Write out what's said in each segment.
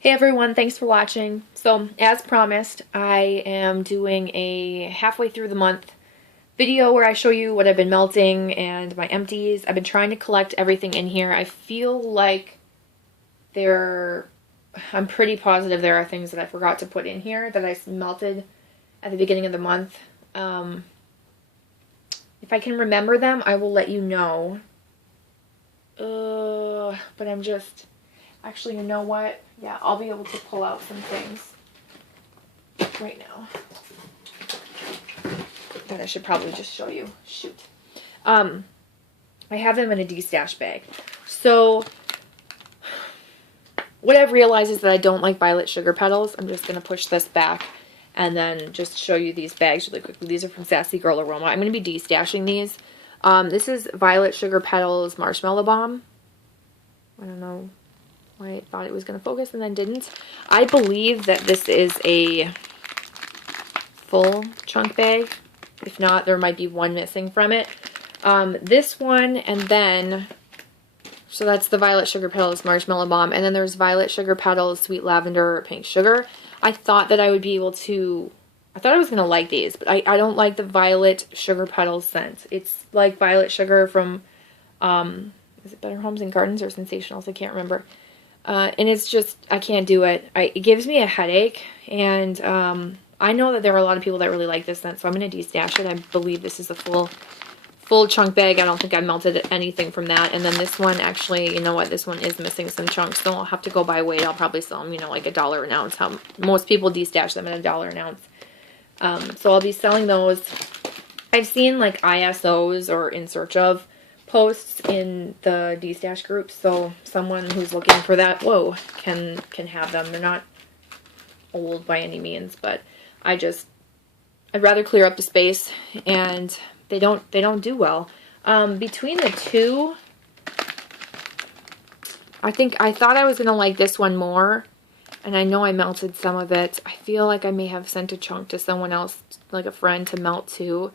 Hey everyone, thanks for watching. So, as promised, I am doing a halfway through the month video where I show you what I've been melting and my empties. I've been trying to collect everything in here. I feel like I'm pretty positive there are things that I forgot to put in here that I melted at the beginning of the month. If I can remember them, I will let you know. But I'm just... Actually, you know what? Yeah, I'll be able to pull out some things right now that I should probably just show you. Shoot. I have them in a DESTASH bag. So, what I've realized is that I don't like violet sugar petals. I'm just going to push this back and then just show you these bags really quickly. These are from Sassy Girl Aroma. I'm going to be destashing these. This is Violet Sugar Petals Marshmallow Balm. I don't know. I thought it was going to focus and then didn't. I believe that this is a full chunk bag. If not, there might be one missing from it. This one, and then, so that's the Violet Sugar Petals Marshmallow Balm, and then there's Violet Sugar Petals Sweet Lavender Pink Sugar. I thought that I would be able to, I thought I was going to like these, but I don't like the Violet Sugar Petals scent. It's like Violet Sugar from, is it Better Homes and Gardens or Sensationals? I can't remember. And it's just, I can't do it. It gives me a headache, and I know that there are a lot of people that really like this scent, so I'm going to destash it. I believe this is a full chunk bag. I don't think I melted anything from that. And then this one, actually, you know what, this one is missing some chunks, so I'll have to go by weight. I'll probably sell them, you know, like $1 an ounce. How most people destash them at $1 an ounce. So I'll be selling those. I've seen like ISOs or In Search Of posts in the DESTASH group, so someone who's looking for that, can have them. They're not old by any means, but I'd rather clear up the space, and they don't do well. Between the two, I thought I was gonna like this one more, and I know I melted some of it. I feel like I may have sent a chunk to someone else, like a friend, to melt too.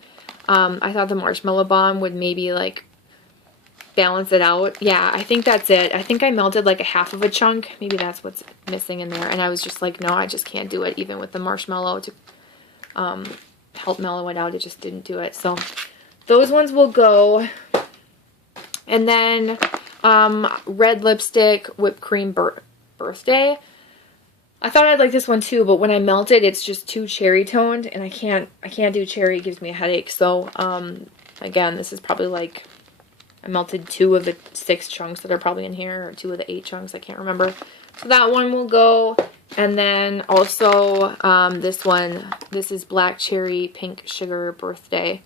I thought the Marshmallow Balm would maybe like balance it out. Yeah, I think that's it. I think I melted like a half of a chunk. Maybe that's what's missing in there. And I was just like, no, I just can't do it. Even with the marshmallow to help mellow it out, it just didn't do it. So those ones will go. And then red lipstick whipped cream birthday. I thought I'd like this one too, but when I melt it, it's just too cherry toned, and I can't do cherry. It gives me a headache. So again, this is probably like, I melted 2 of the 6 chunks that are probably in here, or 2 of the 8 chunks, I can't remember. So that one will go. And then also this one, this is Black Cherry Pink Sugar Birthday.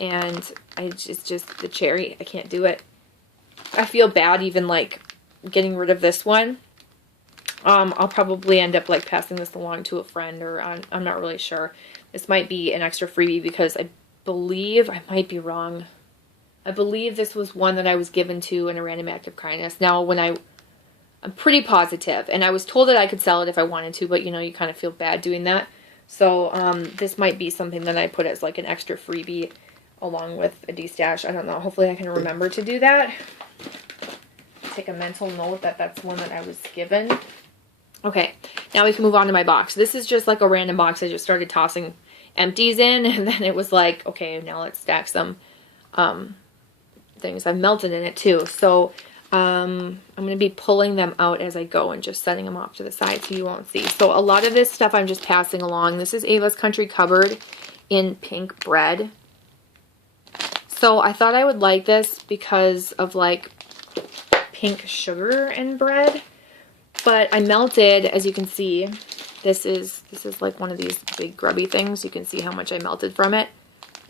And it's just the cherry, I can't do it. I feel bad even like getting rid of this one. I'll probably end up like passing this along to a friend, or I'm not really sure. This might be an extra freebie because I believe, I might be wrong, I believe this was one that I was given to in a random act of kindness. Now, I'm pretty positive, and I was told that I could sell it if I wanted to, but you know, you kind of feel bad doing that. So, this might be something that I put as like an extra freebie along with a destash. I don't know. Hopefully I can remember to do that. Take a mental note that that's one that I was given. Okay, now we can move on to my box. This is just like a random box. I just started tossing empties in, and then it was like, okay, now let's stack some things. I've melted in it too, so I'm going to be pulling them out as I go and just setting them off to the side so you won't see. So a lot of this stuff I'm just passing along. This is Ava's Country Cupboard in Pink Bread. So I thought I would like this because of like pink sugar and bread, but I melted, as you can see, this is like one of these big grubby things. You can see how much I melted from it.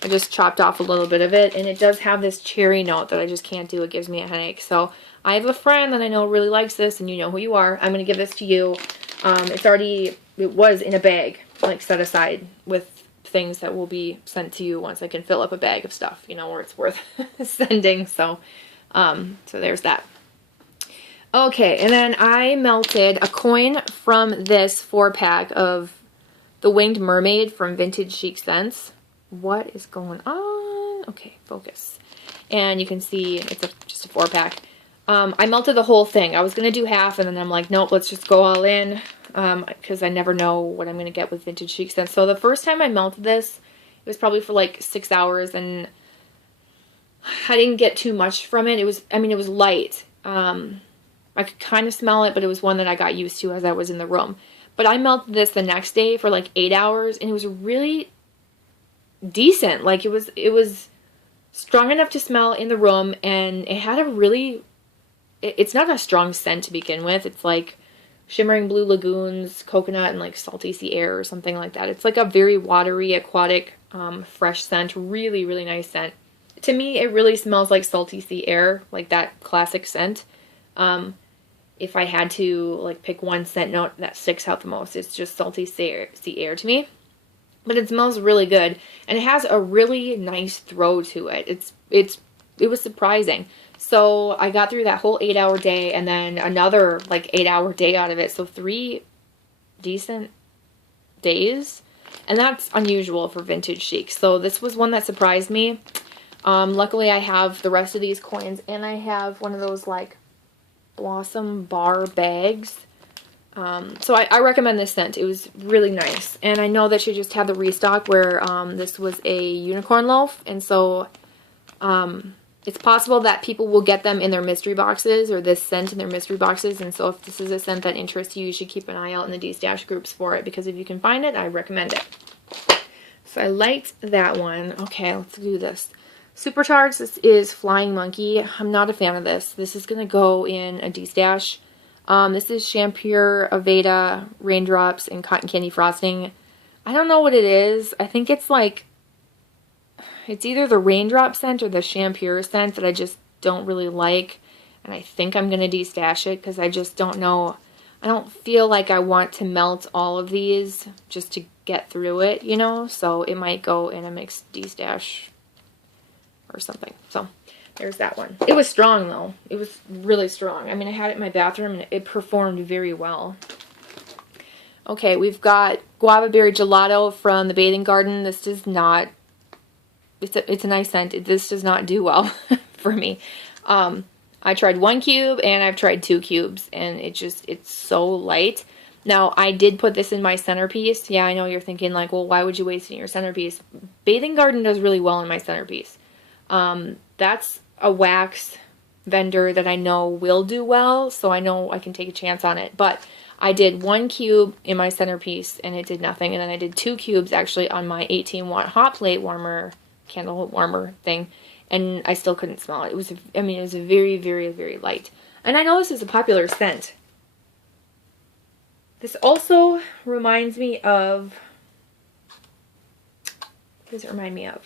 I just chopped off a little bit of it, and it does have this cherry note that I just can't do. It gives me a headache. So I have a friend that I know really likes this, and you know who you are. I'm going to give this to you. It was in a bag, like set aside with things that will be sent to you once I can fill up a bag of stuff, you know, where it's worth sending. So, so there's that. Okay, and then I melted a coin from this 4-pack of the Winged Mermaid from Vintage Chic Scents. What is going on? Okay, focus. And you can see it's just a 4-pack. I melted the whole thing. I was going to do half, and then I'm like, nope, let's just go all in, because I never know what I'm going to get with vintage chic scents. So the first time I melted this, it was probably for like 6 hours, and I didn't get too much from it. It was, I mean, it was light. I could kind of smell it, but it was one that I got used to as I was in the room. But I melted this the next day for like 8 hours, and it was really decent. Like, it was strong enough to smell in the room, and it had a really, it's not a strong scent to begin with. It's like shimmering blue lagoons, coconut, and like salty sea air or something like that. It's like a very watery, aquatic, fresh scent. Really, really nice scent. To me, it really smells like salty sea air, like that classic scent. If I had to like pick one scent note that sticks out the most, it's just salty sea air to me. But it smells really good, and it has a really nice throw to it. It was surprising. So I got through that whole 8-hour day, and then another like 8-hour day out of it. So 3 decent days, and that's unusual for vintage chic. So this was one that surprised me. Luckily I have the rest of these coins, and I have one of those like Blossom bar bags. So I recommend this scent. It was really nice. And I know that she just had the restock where this was a unicorn loaf, and so it's possible that people will get them in their mystery boxes, or this scent in their mystery boxes. And so if this is a scent that interests you, you should keep an eye out in the DESTASH groups for it, because if you can find it, I recommend it. So I liked that one. Okay, let's do this. Supercharged, this is Flying Monkey. I'm not a fan of this. This is going to go in a DESTASH. This is Shampure, Aveda, Raindrops, and Cotton Candy Frosting. I don't know what it is. I think it's like, it's either the Raindrop scent or the Shampure scent that I just don't really like. And I think I'm going to DESTASH it, because I just don't know. I don't feel like I want to melt all of these just to get through it, you know? So it might go in a mixed DESTASH or something. So there's that one. It was strong though. It was really strong. I mean, I had it in my bathroom and it performed very well. Okay, we've got Guava Berry Gelato from the Bathing Garden. This does not, it's a nice scent. This does not do well for me. I tried 1 cube and I've tried 2 cubes, and it's so light. Now, I did put this in my centerpiece. Yeah, I know you're thinking like, well, why would you waste it in your centerpiece? Bathing Garden does really well in my centerpiece. That's a wax vendor that I know will do well, so I know I can take a chance on it. But I did 1 cube in my centerpiece and it did nothing, and then I did 2 cubes actually on my 18-watt hot plate warmer, candle warmer thing, and I still couldn't smell it. It was, I mean, it was very, very, very light. And I know this is a popular scent. This also reminds me of, what does it remind me of?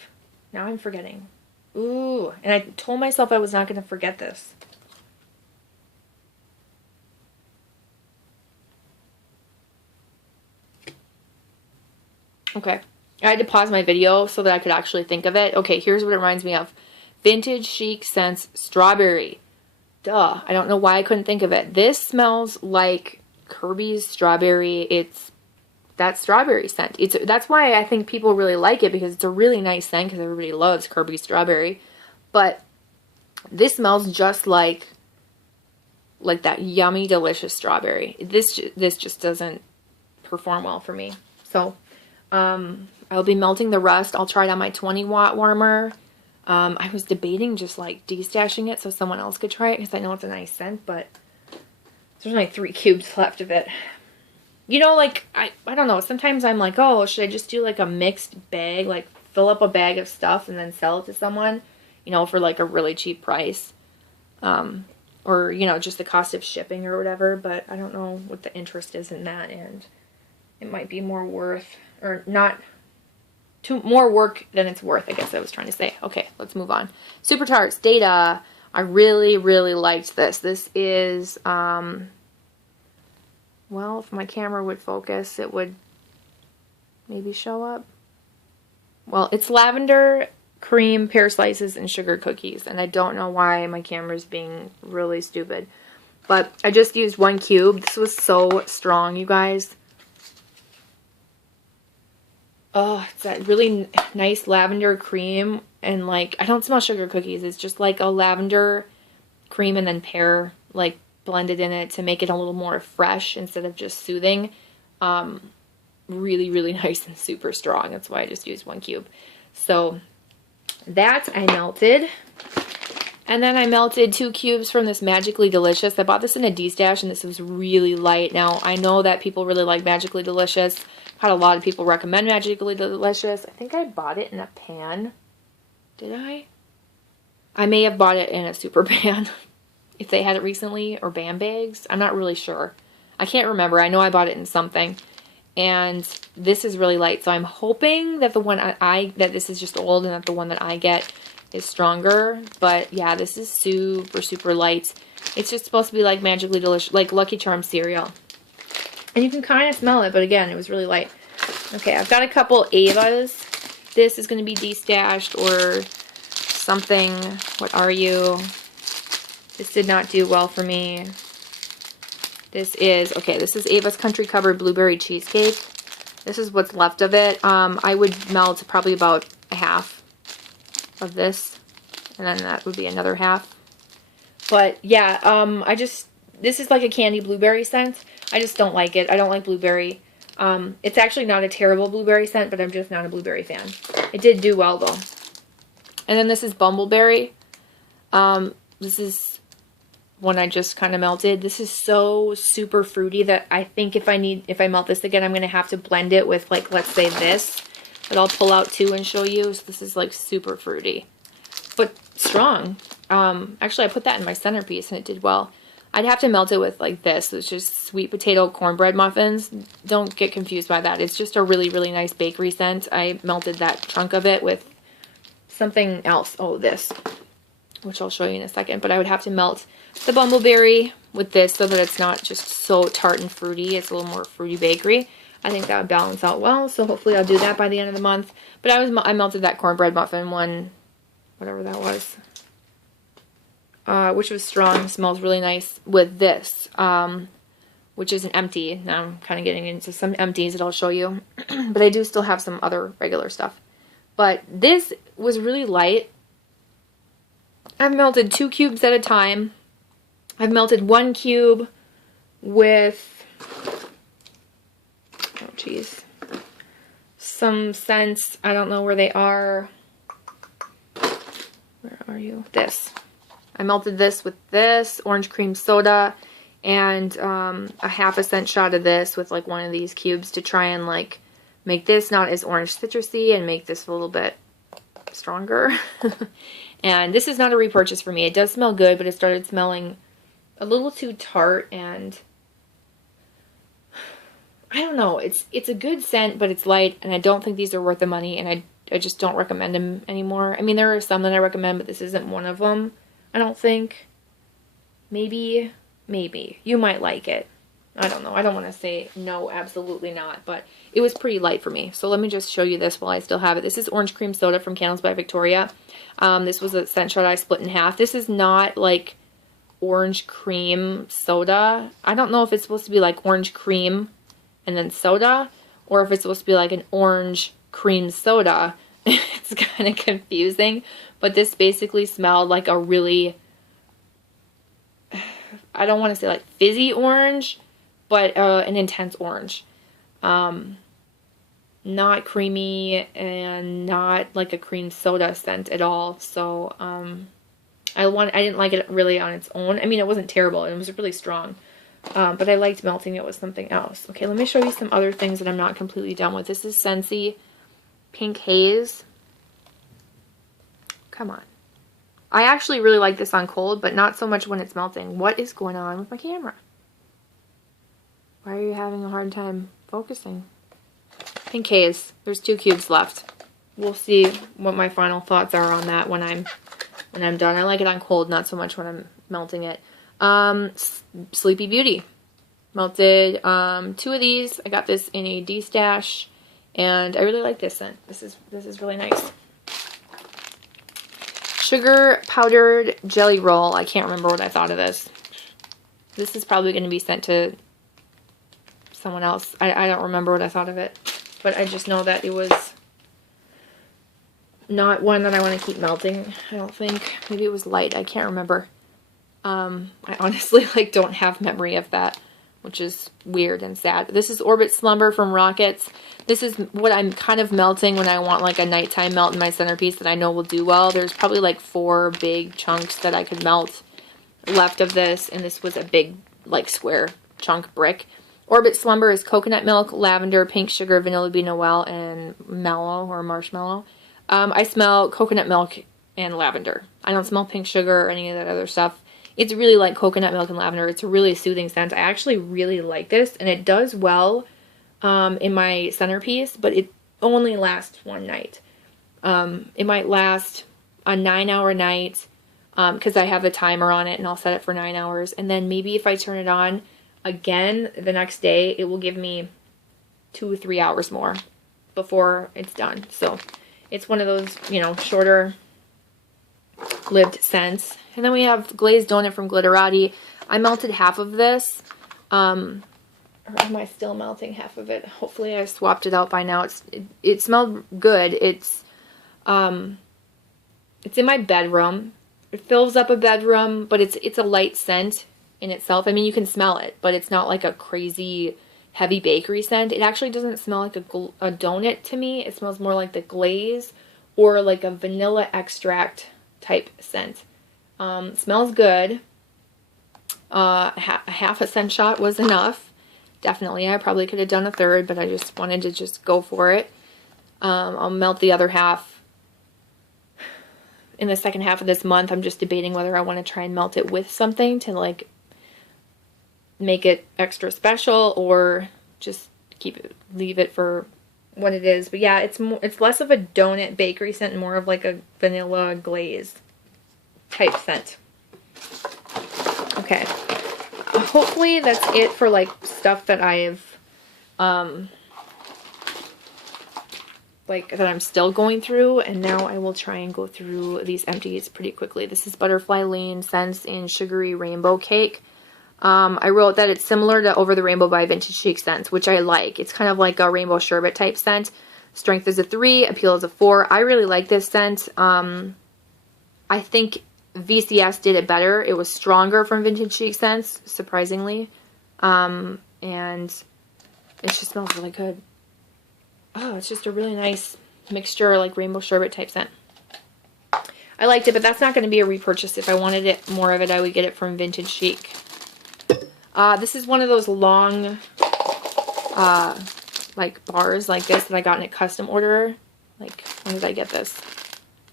Now I'm forgetting. Ooh, and I told myself I was not going to forget this. Okay, I had to pause my video so that I could actually think of it. Okay, here's what it reminds me of. Vintage Chic Scents Strawberry. Duh, I don't know why I couldn't think of it. This smells like Kirby's strawberry. It's that strawberry scent. That's why I think people really like it, because it's a really nice scent, because everybody loves Kirby strawberry. But this smells just like that yummy, delicious strawberry. This just doesn't perform well for me. So I'll be melting the rest. I'll try it on my 20-watt warmer. I was debating just like DESTASHing it so someone else could try it, because I know it's a nice scent, but there's only 3 cubes left of it. You know, like, I don't know, sometimes I'm like, oh, should I just do like a mixed bag, like fill up a bag of stuff and then sell it to someone, you know, for like a really cheap price, or, you know, just the cost of shipping or whatever. But I don't know what the interest is in that, and it might be more worth, or not, more work than it's worth, I guess I was trying to say. Okay, let's move on. Super Tarts Data. I really, really liked this. This is, well, if my camera would focus, it would maybe show up. Well, it's lavender, cream, pear slices, and sugar cookies. And I don't know why my camera's being really stupid. But I just used 1 cube. This was so strong, you guys. Oh, it's that really nice lavender cream. And like, I don't smell sugar cookies. It's just like a lavender cream and then pear like blended in it to make it a little more fresh instead of just soothing. Really, really nice and super strong. That's why I just used 1 cube. So that I melted. And then I melted 2 cubes from this Magically Delicious. I bought this in a DESTASH and this was really light. Now, I know that people really like Magically Delicious. I've had a lot of people recommend Magically Delicious. I think I bought it in a pan. Did I? I may have bought it in a super pan if they had it recently, or BAM bags. I'm not really sure. I can't remember. I know I bought it in something. And this is really light, so I'm hoping that the one that this is just old and that the one that I get is stronger. But yeah, this is super, super light. It's just supposed to be like Magically Delicious, like Lucky Charms cereal. And you can kind of smell it, but again, it was really light. Okay, I've got a couple Avas. This is going to be destashed or something. What are you? This did not do well for me. This is Ava's Country Covered Blueberry Cheesecake. This is what's left of it. I would melt probably about a half of this. And then that would be another half. But yeah, this is like a candy blueberry scent. I just don't like it. I don't like blueberry. It's actually not a terrible blueberry scent, but I'm just not a blueberry fan. It did do well though. And then this is Bumbleberry. This is one I just kind of melted. This is so super fruity that I think if I melt this again, I'm going to have to blend it with, like, let's say this. But I'll pull out 2 and show you. So this is like super fruity. But strong. Actually, I put that in my centerpiece and it did well. I'd have to melt it with like this. It's just sweet potato cornbread muffins. Don't get confused by that. It's just a really, really nice bakery scent. I melted that chunk of it with something else. Oh, this, which I'll show you in a second. But I would have to melt the Bumbleberry with this so that it's not just so tart and fruity. It's a little more fruity bakery. I think that would balance out well. So hopefully I'll do that by the end of the month. But I melted that cornbread muffin one, whatever that was, which was strong. Smells really nice with this, which is an empty. Now I'm kind of getting into some empties that I'll show you. But I do still have some other regular stuff. But this was really light. I've melted 2 cubes at a time. I've melted 1 cube with, oh geez, some scents. I don't know where they are. Where are you? This. I melted this with this orange cream soda and a half a cent shot of this with like one of these cubes to try and like make this not as orange citrusy and make this a little bit stronger. And this is not a repurchase for me. It does smell good, but it started smelling a little too tart, and I don't know. It's a good scent, but it's light, and I don't think these are worth the money, and I just don't recommend them anymore. I mean, there are some that I recommend, but this isn't one of them, I don't think. Maybe. You might like it. I don't know. I don't want to say no, absolutely not, but it was pretty light for me. So let me just show you this while I still have it. This is Orange Cream Soda from Candles by Victoria. This was a scent shot I split in half. This is not like orange cream soda. I don't know if it's supposed to be like orange cream and then soda, or if it's supposed to be like an orange cream soda. It's kind of confusing, but this basically smelled like a really, I don't want to say like fizzy orange, but an intense orange. Not creamy and not like a cream soda scent at all. So I didn't like it really on its own. I mean, it wasn't terrible. It was really strong. But I liked melting it with something else. Okay, let me show you some other things that I'm not completely done with. This is Scentsy Pink Haze. Come on. I actually really like this on cold, but not so much when it's melting. What is going on with my camera? Why are you having a hard time focusing? Pink Haze. There's 2 cubes left. We'll see what my final thoughts are on that when I'm done. I like it on cold, not so much when I'm melting it. Sleepy Beauty. Melted 2 of these. I got this in a DESTASH, and I really like this scent. This is really nice. Sugar Powdered Jelly Roll. I can't remember what I thought of this. This is probably going to be sent to someone else. I don't remember what I thought of it, but I just know that it was not one that I want to keep melting, I don't think. Maybe it was light. I can't remember. I honestly like don't have memory of that, which is weird and sad. This is Orbit Slumber from Rockets. This is what I'm kind of melting when I want like a nighttime melt in my centerpiece that I know will do well. There's probably like 4 big chunks that I could melt left of this, and this was a big like square chunk brick. Orbit Slumber is coconut milk, lavender, pink sugar, vanilla bean noel, and mellow or marshmallow. I smell coconut milk and lavender. I don't smell pink sugar or any of that other stuff. It's really like coconut milk and lavender. It's a really soothing scent. I actually really like this, and it does well in my centerpiece, but it only lasts one night. It might last a 9-hour night because I have a timer on it, and I'll set it for 9 hours. And then maybe if I turn it on again the next day, it will give me 2 or 3 hours more before it's done. So it's one of those, you know, shorter lived scents. And then we have Glazed Donut from Glitterati. I melted half of this. Or am I still melting half of it? Hopefully I swapped it out by now. It smelled good. It's in my bedroom. It fills up a bedroom, but it's a light scent in itself. I mean, you can smell it, but it's not like a crazy heavy bakery scent. It actually doesn't smell like a donut to me. It smells more like the glaze or like a vanilla extract type scent. Smells good. Half a scent shot was enough. Definitely. I probably could have done a third, but I just wanted to just go for it. I'll melt the other half in the second half of this month. I'm just debating whether I want to try and melt it with something to like make it extra special or just leave it for what it is. But yeah, it's less of a donut bakery scent and more of like a vanilla glaze type scent. Okay. Hopefully that's it for like stuff that I've like that I'm still going through, and now I will try and go through these empties pretty quickly. This is Butterfly Lane Scents in Sugary Rainbow Cake. I wrote that it's similar to Over the Rainbow by Vintage Chic Scents, which I like. It's kind of like a rainbow sherbet type scent. Strength is a 3, appeal is a 4. I really like this scent. I think VCS did it better. It was stronger from Vintage Chic Scents, surprisingly. And it just smells really good. Oh, it's just a really nice mixture, like rainbow sherbet type scent. I liked it, but that's not going to be a repurchase. If I wanted it, more of it, I would get it from Vintage Chic. This is one of those long, like bars like this that I got in a custom order. Like, when did I get this?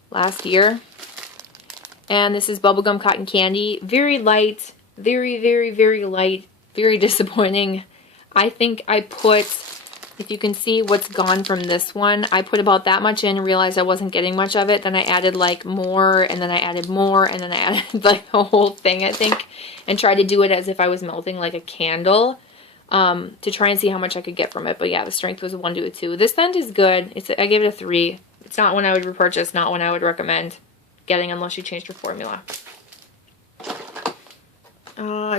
Last year. And this is Bubblegum Cotton Candy. Very light. Very, very, very light. Very disappointing. I think I put, if you can see what's gone from this one, I put about that much in and realized I wasn't getting much of it. Then I added like more, and then I added more, and then I added like the whole thing, I think, and tried to do it as if I was melting like a candle to try and see how much I could get from it. But yeah, the strength was a 1 to a 2. This scent is good. I gave it a 3. It's not one I would repurchase, not one I would recommend getting unless you changed your formula.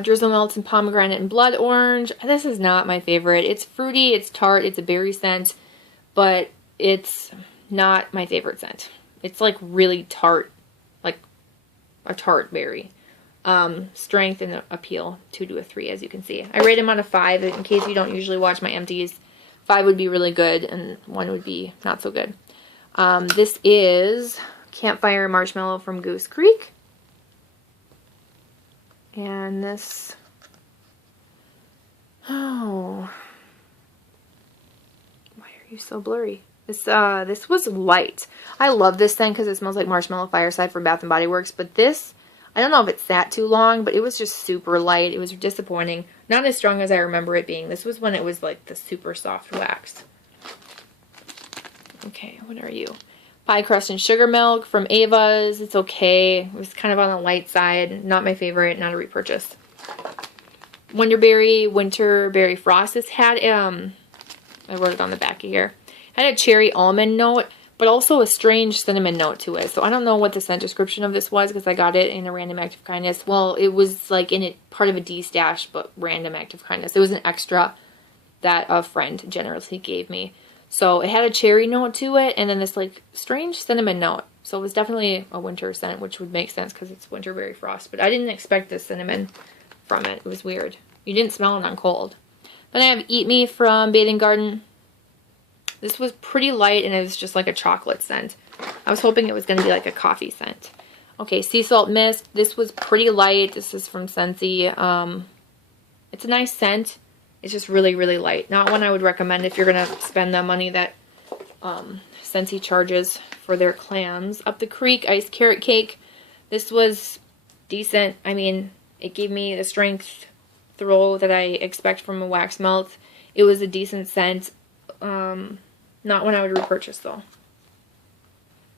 Drizzle Melts in Pomegranate and Blood Orange. This is not my favorite. It's fruity, it's tart, it's a berry scent, but it's not my favorite scent. It's like really tart, like a tart berry. Strength and appeal, 2 to a 3, as you can see. I rate them on a 5 in case you don't usually watch my empties. 5 would be really good and 1 would be not so good. This is Campfire Marshmallow from Goose Creek. And this, oh, why are you so blurry? This was light. I love this scent because it smells like Marshmallow Fireside from Bath & Body Works, but this, I don't know if it sat too long, but it was just super light. It was disappointing. Not as strong as I remember it being. This was when it was like the super soft wax. Okay, what are you? Pie Crust and Sugar Milk from Ava's. It's okay. It was kind of on the light side. Not my favorite. Not a repurchase. Winterberry Frost. This had, I wrote it on the back of here. Had a cherry almond note, but also a strange cinnamon note to it. So I don't know what the scent description of this was because I got it in a Random Act of Kindness. Well, it was like in it part of a DESTASH, but Random Act of Kindness. It was an extra that a friend generously gave me. So it had a cherry note to it, and then this like strange cinnamon note. So it was definitely a winter scent, which would make sense because it's winterberry frost. But I didn't expect the cinnamon from it. It was weird. You didn't smell it on cold. Then I have Eat Me from Bathing Garden. This was pretty light, and it was just like a chocolate scent. I was hoping it was going to be like a coffee scent. Okay, Sea Salt Mist. This was pretty light. This is from Scentsy. It's a nice scent. It's just really, really light. Not one I would recommend if you're going to spend the money that Scentsy charges for their clams. Up the Creek Iced Carrot Cake. This was decent. I mean, it gave me the strength throw that I expect from a wax melt. It was a decent scent. Not one I would repurchase though.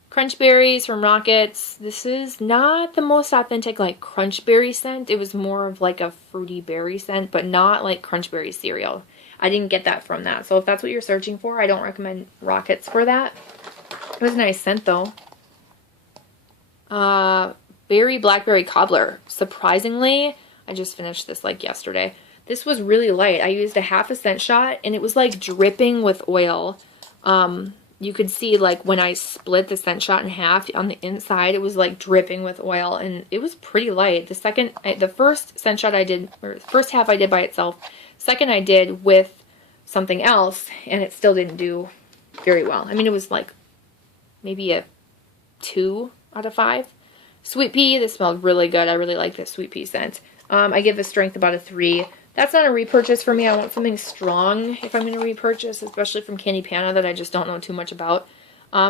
Crunch Berries from Rockets. This is not the most authentic like crunch berry scent. It was more of like a fruity berry scent, but not like crunch berry cereal. I didn't get that from that. So if that's what you're searching for, I don't recommend Rockets for that. It was a nice scent though. Berry Blackberry Cobbler. Surprisingly, I just finished this like yesterday. This was really light. I used a half a scent shot and it was like dripping with oil. You could see like when I split the scent shot in half on the inside, it was like dripping with oil and it was pretty light. The first scent shot I did, or the first half I did by itself. Second I did with something else and it still didn't do very well. I mean, it was like maybe a 2 out of 5. Sweet Pea, this smelled really good. I really like this Sweet Pea scent. I give the strength about a 3. That's not a repurchase for me. I want something strong if I'm going to repurchase, especially from Candy Pana that I just don't know too much about.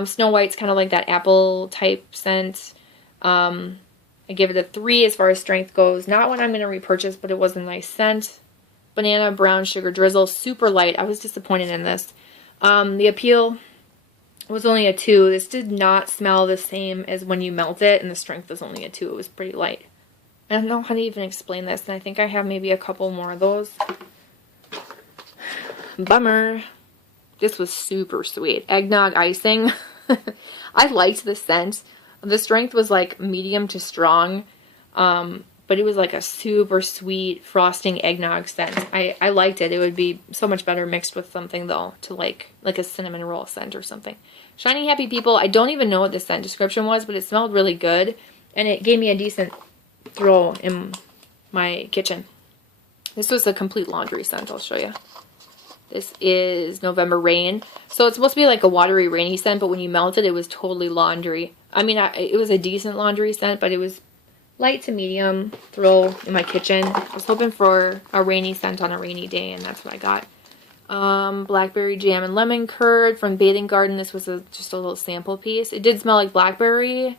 Snow White's kind of like that apple type scent. I give it a 3 as far as strength goes. Not one I'm going to repurchase, but it was a nice scent. Banana Brown Sugar Drizzle, super light. I was disappointed in this. The appeal was only a 2. This did not smell the same as when you melt it, and the strength was only a 2. It was pretty light. I don't know how to even explain this, and I think I have maybe a couple more of those. Bummer. This was super sweet. Eggnog Icing. I liked the scent. The strength was like medium to strong, but it was like a super sweet frosting eggnog scent. I liked it. It would be so much better mixed with something though, to like a cinnamon roll scent or something. Shiny Happy People. I don't even know what the scent description was, but it smelled really good, and it gave me a decent throw in my kitchen. This was a complete laundry scent. I'll show you. This is November Rain. So it's supposed to be like a watery, rainy scent, but when you melt it, it was totally laundry. I mean, it was a decent laundry scent, but it was light to medium throw in my kitchen. I was hoping for a rainy scent on a rainy day, and that's what I got. Blackberry Jam and Lemon Curd from Bathing Garden. This was just a little sample piece. It did smell like blackberry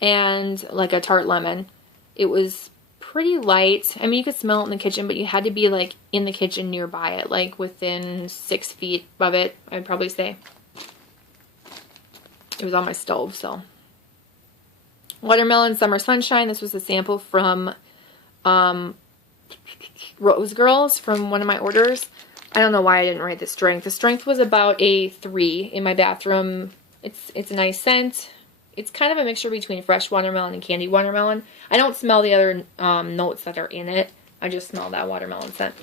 and like a tart lemon. It was pretty light. I mean, you could smell it in the kitchen, but you had to be like in the kitchen nearby it, like within 6 feet of it, I'd probably say. It was on my stove, so. Watermelon Summer Sunshine. This was a sample from Rose Girls from one of my orders. I don't know why I didn't write the strength. The strength was about a 3 in my bathroom. It's a nice scent. It's kind of a mixture between fresh watermelon and candied watermelon. I don't smell the other notes that are in it. I just smell that watermelon scent.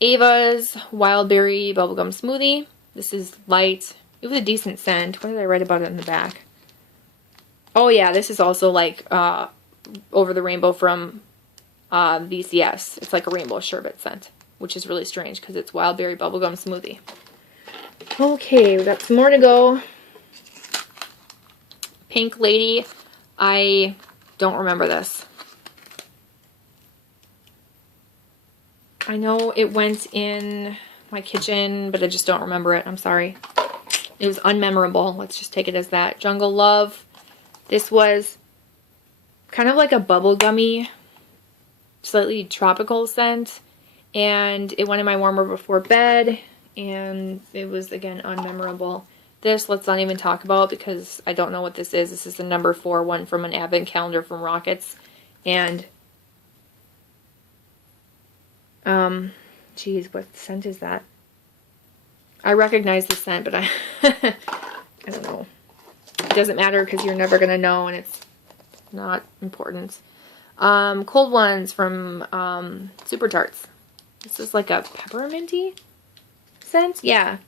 Ava's Wild Berry Bubblegum Smoothie. This is light. It was a decent scent. What did I write about it in the back? Oh yeah, this is also like Over the Rainbow from VCS. It's like a rainbow sherbet scent, which is really strange because it's Wild Berry Bubblegum Smoothie. Okay, we got some more to go. Pink Lady. I don't remember this. I know it went in my kitchen, but I just don't remember it. I'm sorry. It was unmemorable. Let's just take it as that. Jungle Love. This was kind of like a bubblegummy, slightly tropical scent. And it went in my warmer before bed. And it was, again, unmemorable. This, let's not even talk about because I don't know what this is. This is the number 4 one from an advent calendar from Rockets. And, geez, what scent is that? I recognize the scent, but I don't know. It doesn't matter because you're never going to know and it's not important. Cold Ones from Super Tarts. This is like a pepperminty scent? Yeah.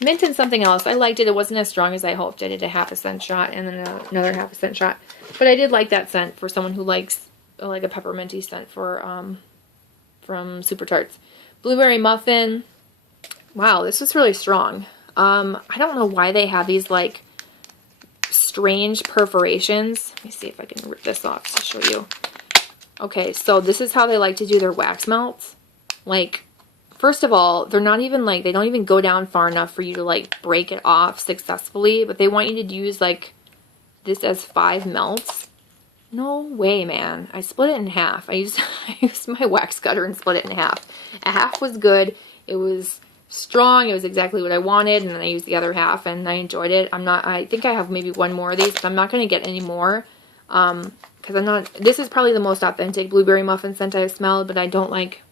Mint and something else. I liked it. It wasn't as strong as I hoped. I did a half a scent shot and then another half a scent shot. But I did like that scent for someone who likes like a pepperminty scent for from Super Tarts. Blueberry muffin. Wow, this was really strong. I don't know why they have these like strange perforations. Let me see if I can rip this off to show you. Okay, so this is how they like to do their wax melts. Like, first of all, they're not even like, they don't even go down far enough for you to like break it off successfully, but they want you to use like this as 5 melts. No way, man. I split it in half. I used my wax cutter and split it in half. A half was good. It was strong. It was exactly what I wanted, and then I used the other half and I enjoyed it. I think I have maybe one more of these, but I'm not going to get any more. Because this is probably the most authentic blueberry muffin scent I've smelled, but I don't like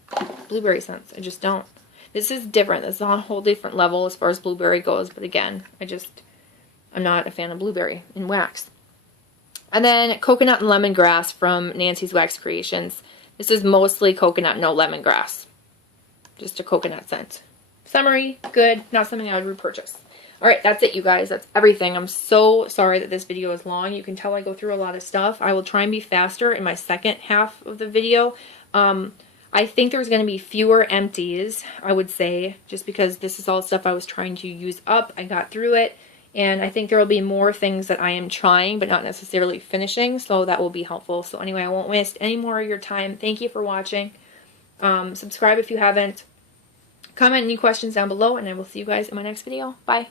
blueberry scents. I just don't. This is different. This is on a whole different level as far as blueberry goes, but again, I'm not a fan of blueberry in wax. And then coconut and lemongrass from Nancy's Wax Creations. This is mostly coconut, no lemongrass. Just a coconut scent. Summary, good. Not something I would repurchase. Alright, that's it, you guys. That's everything. I'm so sorry that this video is long. You can tell I go through a lot of stuff. I will try and be faster in my second half of the video. I think there's going to be fewer empties, I would say, just because this is all stuff I was trying to use up. I got through it. And I think there will be more things that I am trying, but not necessarily finishing, so that will be helpful. So anyway, I won't waste any more of your time. Thank you for watching. Subscribe if you haven't. Comment any questions down below, and I will see you guys in my next video. Bye.